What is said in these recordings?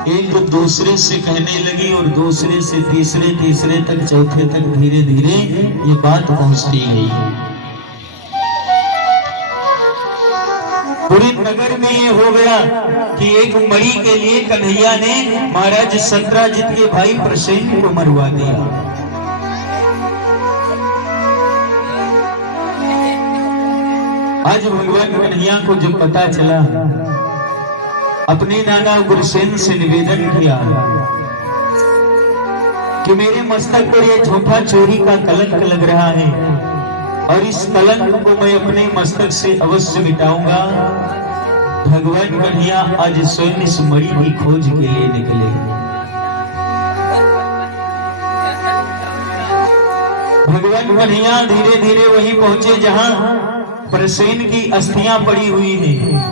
एक दूसरे से कहने लगी और दूसरे से तीसरे, तीसरे तक, चौथे तक धीरे धीरे ये बात पहुंचती गई। पूरे नगर में ये हो गया कि एक मणि के लिए कन्हैया ने महाराज सत्राजित के भाई प्रसेन को मरवा दिया। आज भगवान कन्हैया को जब पता चला, अपने नाना उग्रसेन से निवेदन किया कि मेरे मस्तक पर यह झूठा चोरी का कलंक लग रहा है और इस कलंक को मैं अपने मस्तक से अवश्य मिटाऊंगा। भगवान कन्हैया आज स्वयं इस मणि की खोज के लिए निकले। भगवान कन्हैया धीरे धीरे वहीं पहुंचे जहां प्रसेन की अस्थियां पड़ी हुई हैं,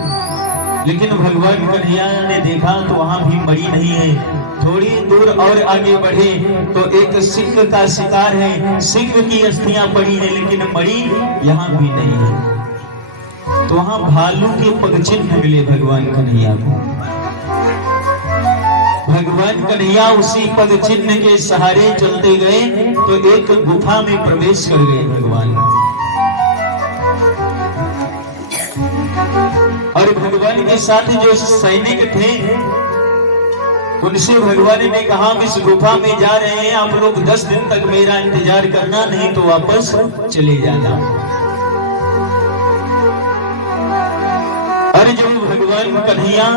लेकिन भगवान कन्हैया ने देखा तो वहां भी मणि नहीं है। थोड़ी दूर और आगे बढ़े तो एक सिंह का शिकार है, सिंह की अस्थियां पड़ी है, लेकिन मणि यहाँ भी नहीं है। तो वहां भालू के पगचिन्ह मिले भगवान कन्हैया को। भगवान कन्हैया उसी पगचिन्ह के सहारे चलते गए तो एक गुफा में प्रवेश कर गए भगवान। और भगवान के साथ जो सैनिक थे उनसे भगवान ने कहा, इस गुफा में जा रहे हैं, आप लोग 10 दिन तक मेरा इंतजार करना, नहीं तो वापस चले जाना। और जब भगवान कन्हैया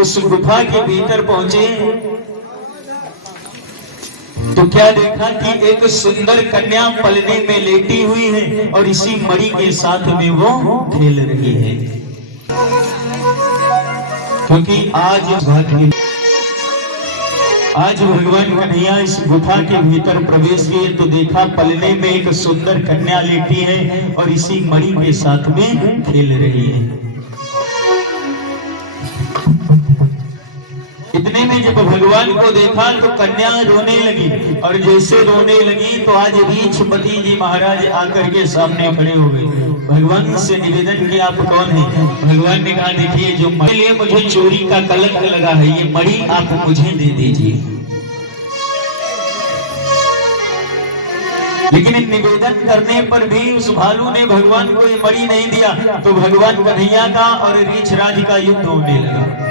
उस गुफा के भीतर पहुंचे तो क्या देखा कि एक सुंदर कन्या पलने में लेटी हुई है और इसी मणि के साथ में वो खेल रही है। क्योंकि आज भगवान कन्हैया इस गुफा के भीतर प्रवेश किए तो देखा पलने में एक सुंदर कन्या लेटी है और इसी मणि के साथ में खेल रही है। इतने में जब भगवान को देखा तो कन्या रोने लगी और जैसे रोने लगी तो आज रीछपति जी महाराज आकर के सामने खड़े हो गए। भगवान से निवेदन किया, आप कौन है? भगवान ने कहा, देखिए जो मेरे लिए मुझे चोरी का कलंक लगा है, ये मणि आप मुझे दे दीजिए। लेकिन निवेदन करने पर भी उस भालू ने भगवान को ये मणि नहीं दिया। तो भगवान कन्हैया का और रीछराज का युद्ध होने लगा।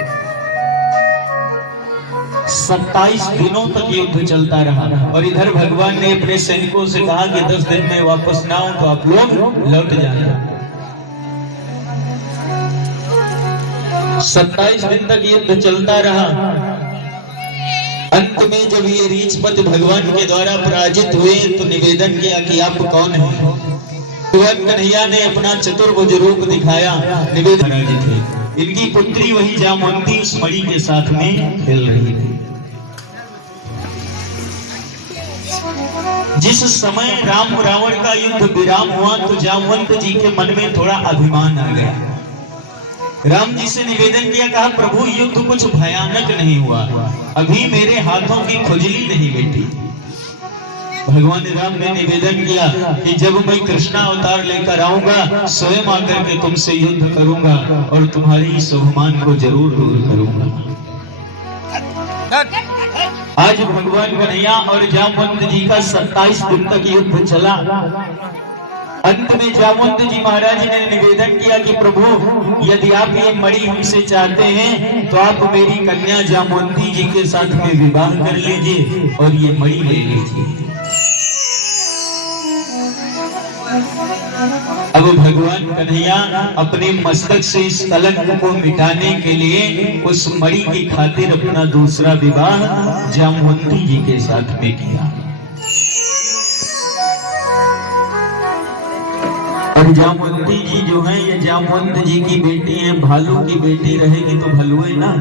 27 दिनों तक युद्ध चलता रहा और इधर भगवान ने अपने सैनिकों से कहा कि 10 दिन में वापस ना आऊं तो आप लोग लौट जाना। 27 दिन तक युद्ध चलता रहा। अंत में जब ये रीछपति भगवान के द्वारा पराजित हुए तो निवेदन किया कि आप कौन हैं? भगवान कन्हैया ने अपना चतुर्भुज रूप दिखाया। निवेदन थे, इनकी पुत्री वही जामवंती उस मणि के साथ में खेल रही थी। जिस समय राम रावण का युद्ध विराम हुआ तो जामवंत जी के मन में थोड़ा अभिमान आ गया। राम जी से निवेदन किया, कहा प्रभु युद्ध कुछ भयानक नहीं हुआ, अभी मेरे हाथों की खुजली नहीं बैठी। भगवान राम ने निवेदन किया कि जब मैं कृष्णा अवतार लेकर आऊंगा स्वयं आकर के तुमसे युद्ध करूंगा और तुम्हारी इस अभिमान को जरूर दूर करूंगा। आज भगवान कन्हैया और जामवंत जी का 27 दिन तक युद्ध चला। अंत में जामवंत जी महाराज ने निवेदन किया कि प्रभु यदि आप ये मणि हमसे चाहते हैं तो आप मेरी कन्या जामवंती जी के साथ में विवाह कर लीजिए और ये मणि ले लीजिए। अब भगवान कन्हैया अपने मस्तक से इस कलंक को मिटाने के लिए उस मणि की खातिर अपना दूसरा विवाह जामवंती जी के साथ में किया। और जामवंती जी जो है ये जामवंत जी की बेटी है, भालू की बेटी रहेगी तो भलुए ना।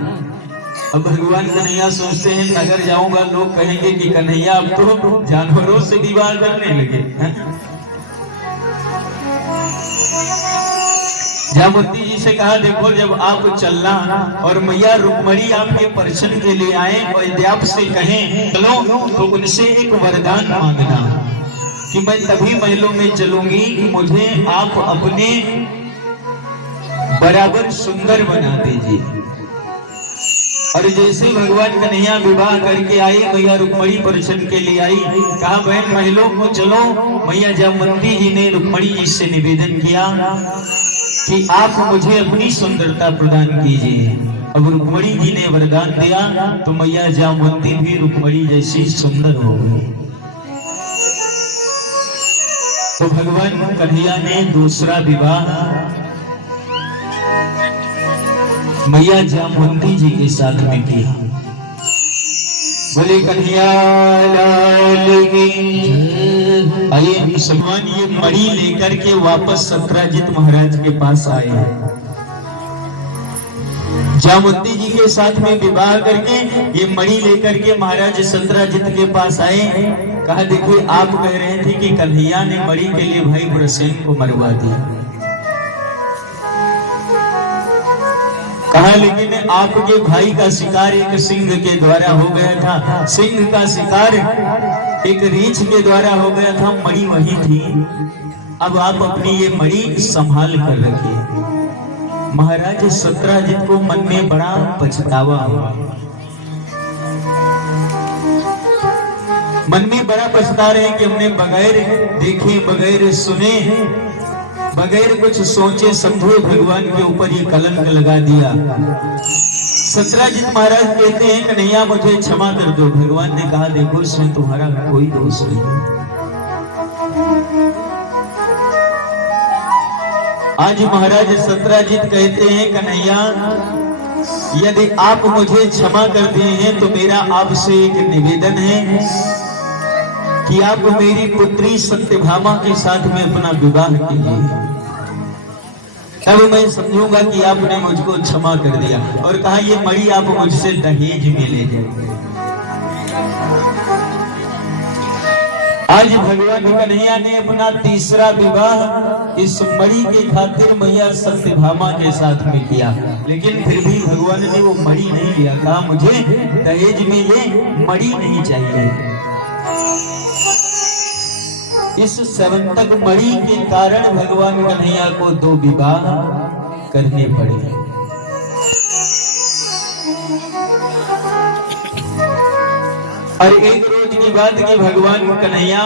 अब भगवान कन्हैया सोचते हैं नगर जाऊंगा लोग कहेंगे कि कन्हैया अब तो जानवरों से विवाह करने लगे। जामवंती जी से कहा, देखो जब आप चलना और मैया रुक्मणी आपके परिचय के लिए आए और यदि आपसे कहें चलो तो उनसे एक वरदान मांगना कि मैं तभी महलों में चलूंगी कि मुझे आप अपने बराबर सुंदर बना दीजिए। और जैसे भगवान कन्हैया विवाह करके आई, मैया रुक्मणी परिषद के लिए आई। कहा बहन महिलों को चलो। मैया जामवंती जी ने रुक्मणी जी से निवेदन किया कि आप मुझे अपनी सुंदरता प्रदान कीजिए। अब रुक्मणी जी ने वरदान दिया तो मैया जामवंती भी रुक्मणी जैसी सुंदर हो गई। तो भगवान कन्हैया ने दूसरा विवाह मैया जामवंती जी के साथ में किया। बोले कन्हैया लाल की। आइए मुसलमान ये मणि लेकर के वापस सत्राजित महाराज के पास आए। जामवंती जी के साथ में विवाह करके ये मणि लेकर के महाराज सत्राजित के पास आए। कहा देखिए आप कह रहे थे कि कन्हैया ने मणि के लिए भाई बुरसेन को मरवा दिया। कहा लेकिन आपके भाई का शिकार एक सिंह के द्वारा हो गया था। सिंह का शिकार एक रीछ के द्वारा हो गया था। मणि वही थी। अब आप अपनी ये मणि संभाल कर रखिए। महाराज सत्राजित को मन में बड़ा पछतावा हुआ। मन में बड़ा पछता रहे कि हमने बगैर देखे, बगैर सुने, बगैर कुछ सोचे समझे भगवान के ऊपर ये कलंक लगा दिया। सत्राजित महाराज कहते हैं कन्हैया मुझे क्षमा कर दो। भगवान ने कहा देखो इसमें तुम्हारा कोई दोष नहीं। आज महाराज सत्राजित कहते हैं कन्हैया यदि आप मुझे क्षमा कर दिए हैं तो मेरा आपसे एक निवेदन है कि आप मेरी पुत्री सत्यभामा के साथ में अपना विवाह कीजिए। तब मैं समझूंगा कि आपने मुझको क्षमा कर दिया। और कहा ये मणि आप मुझसे दहेज में ले जाइए। आज भगवान कन्हैया ने अपना तीसरा विवाह इस मणि के खातिर मैया सत्यभामा के साथ में किया। लेकिन फिर भी भगवान ने वो मणि नहीं लिया। कहा मुझे दहेज में ये मणि नहीं चाहिए। इस सवंतक मणि के कारण भगवान कन्हैया को दो विवाह करने पड़े। और एक रोज की बात की भगवान कन्हैया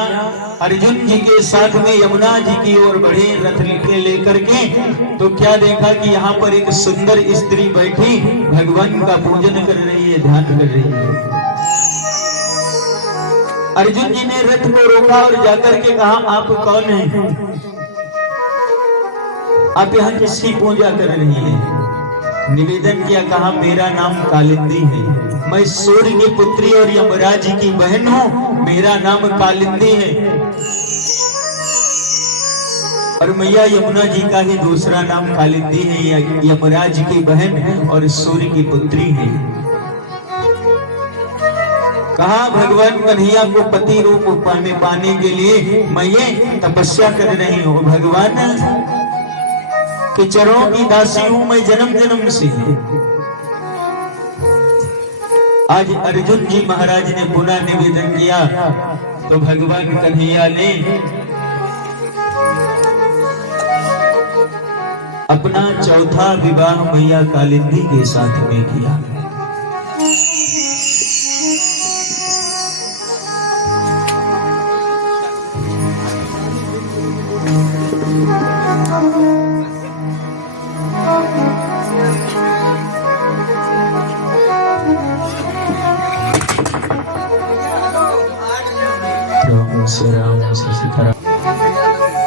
अर्जुन जी के साथ में यमुना जी की ओर बढ़े रथ लेकर के। तो क्या देखा कि यहाँ पर एक सुंदर स्त्री बैठी भगवान का पूजन कर रही है, ध्यान कर रही है। अर्जुन जी ने रथ को रोका और जाकर के कहा आप कौन हैं? आप यहाँ किसकी पूजा कर रही हैं? निवेदन किया। कहा मेरा नाम कालिंदी है। मैं सूर्य की पुत्री और यमराज की बहन हूँ। मेरा नाम कालिंदी है। और मैया यमुना जी का ही दूसरा नाम कालिंदी है। यमराज की बहन और सूर्य की पुत्री है। कहा भगवान कन्हैया को पति रूप में पाने के लिए मैं ये तपस्या कर रही हूँ। भगवान के चरणों की दासी हूँ मैं जन्म जन्म से। आज अर्जुन जी महाराज ने पुनः निवेदन किया तो भगवान कन्हैया ने अपना चौथा विवाह मैया कालिंदी के साथ में किया।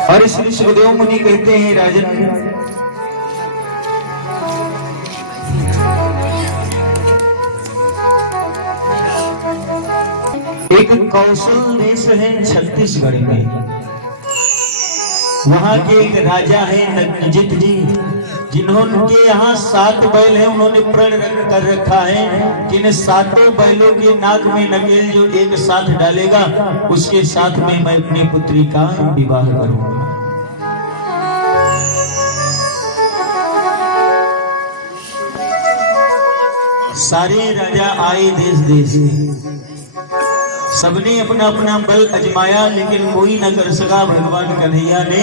और श्री सुखदेव मुनि कहते हैं राजन एक कौशल देश है छत्तीसगढ़ में। वहां के एक राजा है नंदजित जी, जिन्होंने यहाँ 7 बैल है। उन्होंने प्रण कर रखा है कि इन 7 बैलों के नाक में नकेल जो एक साथ डालेगा उसके साथ में मैं अपनी पुत्री का विवाह करूंगा। सारे राजा आए देश देश से, सबने अपना अपना बल अजमाया लेकिन कोई न कर सका। भगवान कन्हैया ने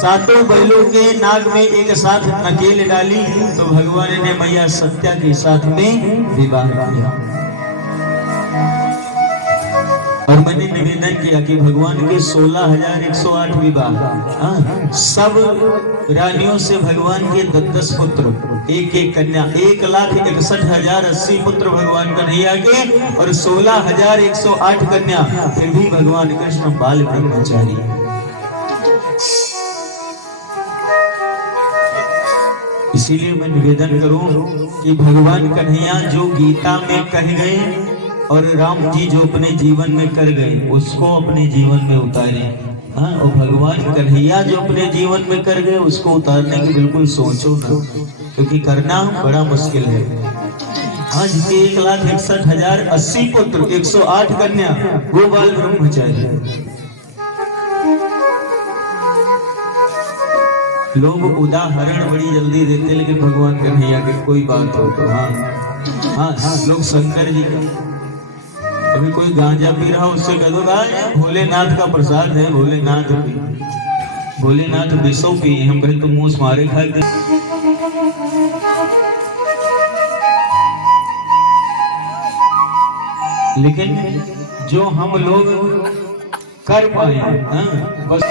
सातों बैलों के नाग में एक साथ नकेल डाली तो भगवान ने मैया सत्या के साथ में विवाह किया। और मैंने निवेदन किया कि भगवान के 16,108 विवाह, सब रानियों से भगवान के 10 पुत्र, एक एक कन्या, 1,61,080 पुत्र भगवान कन्हैया के और 16,108 कन्या, फिर भी भगवान कृष्ण बाल ब्रह्मचारी। इसीलिए मैं निवेदन करूं कि भगवान कन्हैया जो गीता में कह गए और राम जी जो अपने जीवन में कर गए उसको अपने जीवन में उतारें। हाँ, और भगवान कन्हैया जो अपने जीवन में कर गए उसको उतारने की बिल्कुल सोचो ना, क्योंकि करना बड़ा मुश्किल है। आज के 1,61,080 पुत्र, 108 कन्या, वो बाल ब्रह्मचारी। लोग उदाहरण बड़ी जल्दी देते, लेकिन भगवान कन्हैया की कोई बात हो तो हाँ, लोग शंकर जी का, अभी कोई गांजा पी रहा उससे कह दो भोलेनाथ का प्रसाद है, भोलेनाथ विषो पिए, हम कहे तो मुंह मारे खाते। लेकिन जो हम लोग कर पाए, बस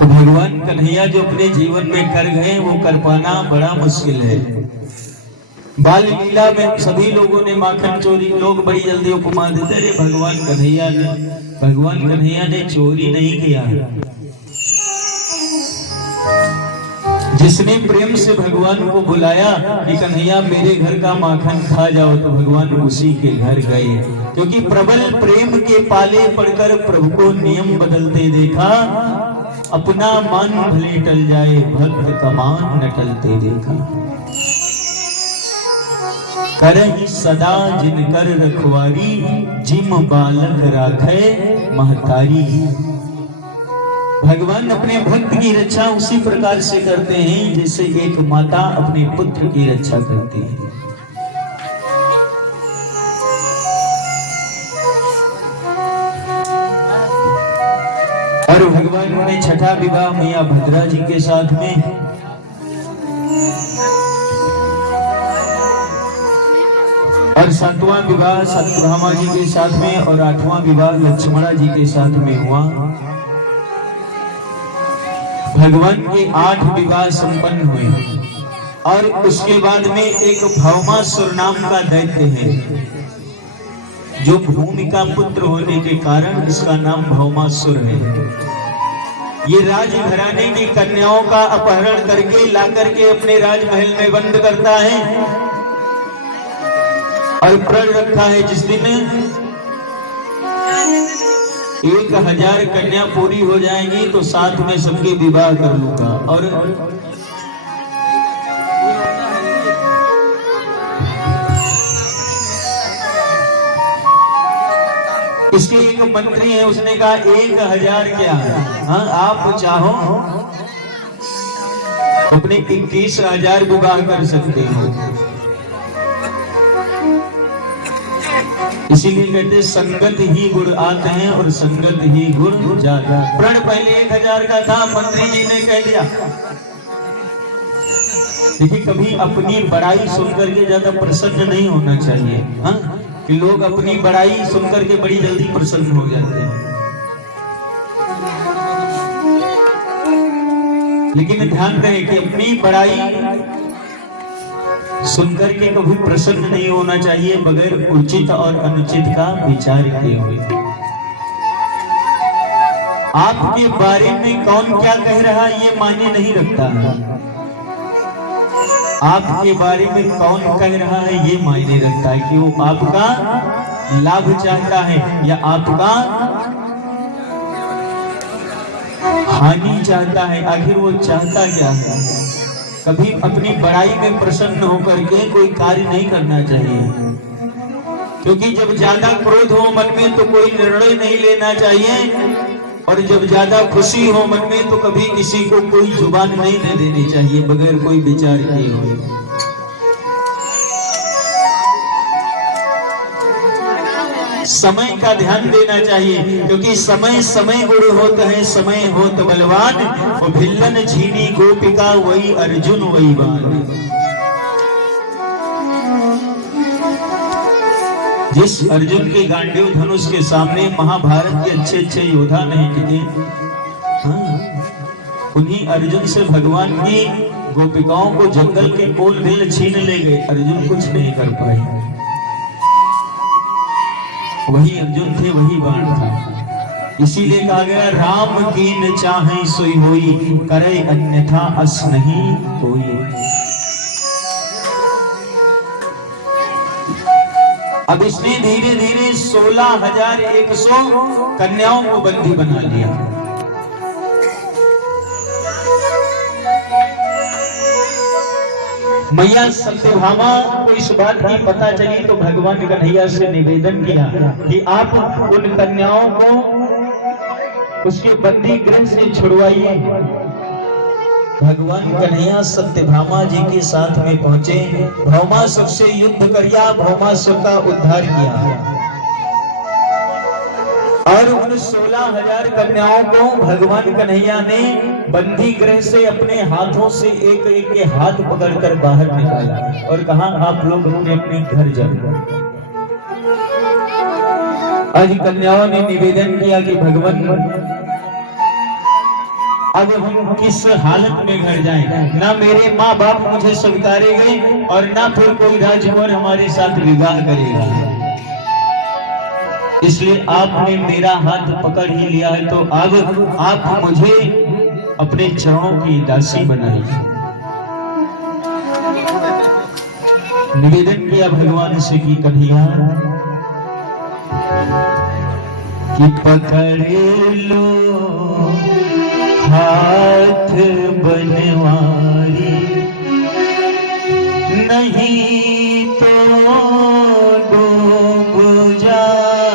भगवान कन्हैया जो अपने जीवन में कर गए वो कर पाना बड़ा मुश्किल है। बाल लीला में सभी लोगों ने माखन चोरी, लोग बड़ी जल्दी उपमा देते, अरे भगवान कन्हैया ने चोरी नहीं किया। जिसने प्रेम से भगवान को बुलाया कि कन्हैया मेरे घर का माखन खा जाओ, तो भगवान उसी के घर गए, क्योंकि प्रबल प्रेम के पाले पड़कर प्रभु को नियम बदलते देखा। अपना मान भले टल जाए, भक्त का मान न टलते देखा। करहि सदा जिनकर रखवारी, जिम बालक राखे महतारी। भगवान अपने भक्त की रक्षा उसी प्रकार से करते हैं जैसे एक माता अपने पुत्र की रक्षा करती है। और भगवान ने छठा विवाह मैया भद्रा जी के साथ में, और 7वां विवाह सत्यभामा जी के साथ में, और 8वां विवाह लक्ष्मणा जी के साथ में हुआ। भगवान के 8 विवाह संपन्न हुए। और उसके बाद में एक भौमासुर नाम का दैत्य है, जो भूमि का पुत्र होने के कारण इसका नाम भौमासुर है। ये राजघराने की कन्याओं का अपहरण करके लाकर के अपने राजमहल में बंद करता है और प्रण रखा है जिस दिन 1000 कन्या पूरी हो जाएंगी तो साथ में सबके विवाह कर लूंगा। और इसके एक मंत्री है, उसने कहा 1000 क्या, हाँ आप चाहो अपने 21,000 विवाह कर सकते हो। इसीलिए कहते संगत ही गुण आते हैं और संगत ही गुण जाता है। प्रण पहले 1000 का था, मंत्री जी ने कह दिया। देखिए कभी अपनी बड़ाई सुनकर के ज्यादा प्रसन्न नहीं होना चाहिए, हाँ कि लोग अपनी बड़ाई सुनकर के बड़ी जल्दी प्रसन्न हो जाते हैं। लेकिन ध्यान रहे कि अपनी बड़ाई सुनकर के कभी प्रसन्न नहीं होना चाहिए बगैर उचित और अनुचित का विचार किए हुए। आपके बारे में कौन क्या कह रहा है ये मायने नहीं रखता है, आपके बारे में कौन कह रहा है ये मायने रखता है कि वो आपका लाभ चाहता है या आपका हानि चाहता है। आखिर वो चाहता क्या है। कभी अपनी बड़ाई में प्रसन्न होकर के कोई कार्य नहीं करना चाहिए, क्योंकि जब ज्यादा क्रोध हो मन में तो कोई निर्णय नहीं लेना चाहिए, और जब ज्यादा खुशी हो मन में तो कभी किसी को कोई जुबान नहीं दे देनी चाहिए बगैर कोई विचार किए हुए। समय का ध्यान देना चाहिए, क्योंकि समय समय गुरु होत है, समय होत बलवान। वो भिल्लन झीनी गोपिका वही अर्जुन वही बाण। जिस अर्जुन के गांडीव धनुष के सामने महाभारत के अच्छे अच्छे योद्धा नहीं टिके, उन्हीं अर्जुन से भगवान की गोपिकाओं को जंगल के कोल बिल छीन ले गए। अर्जुन कुछ नहीं कर पाए। वही अर्जुन थे, वही बाण था। इसीलिए कहा गया राम कीन चाहे सोई होई, करे अन्यथा अस नहीं कोई। अब इसने धीरे धीरे 16,100 कन्याओं को बंदी बना लिया। मैया सत्यभामा को इस बात की पता चली तो भगवान कन्हैया से निवेदन किया कि आप उन कन्याओं को उसके बंदी गृह से छुड़वाइए। भगवान कन्हैया सत्यभामा जी के साथ में पहुंचे, भौमासुर से युद्ध करिया, भौमासुर का उद्धार किया और उन 16,000 कन्याओं को भगवान कन्हैया ने बंदी गृह से अपने हाथों से एक एक के हाथ पकड़कर बाहर निकाला और कहा आप लोग अपने अपने घर जाओ। आज कन्याओं ने निवेदन किया कि भगवान अब हम किस हालत में घर जाएं? ना मेरे माँ बाप मुझे स्वीकारेंगे और ना फिर कोई राजकुमार हमारे साथ विवाह करेगा। इसलिए आपने मेरा हाथ पकड़ ही लिया है, तो अब आप मुझे अपने चरणों की दासी बनाइए। निवेदन किया भगवान से कि कन्हैया कि पकड़ लो हाथ बनवारी, नहीं तो डूब जाएंगे।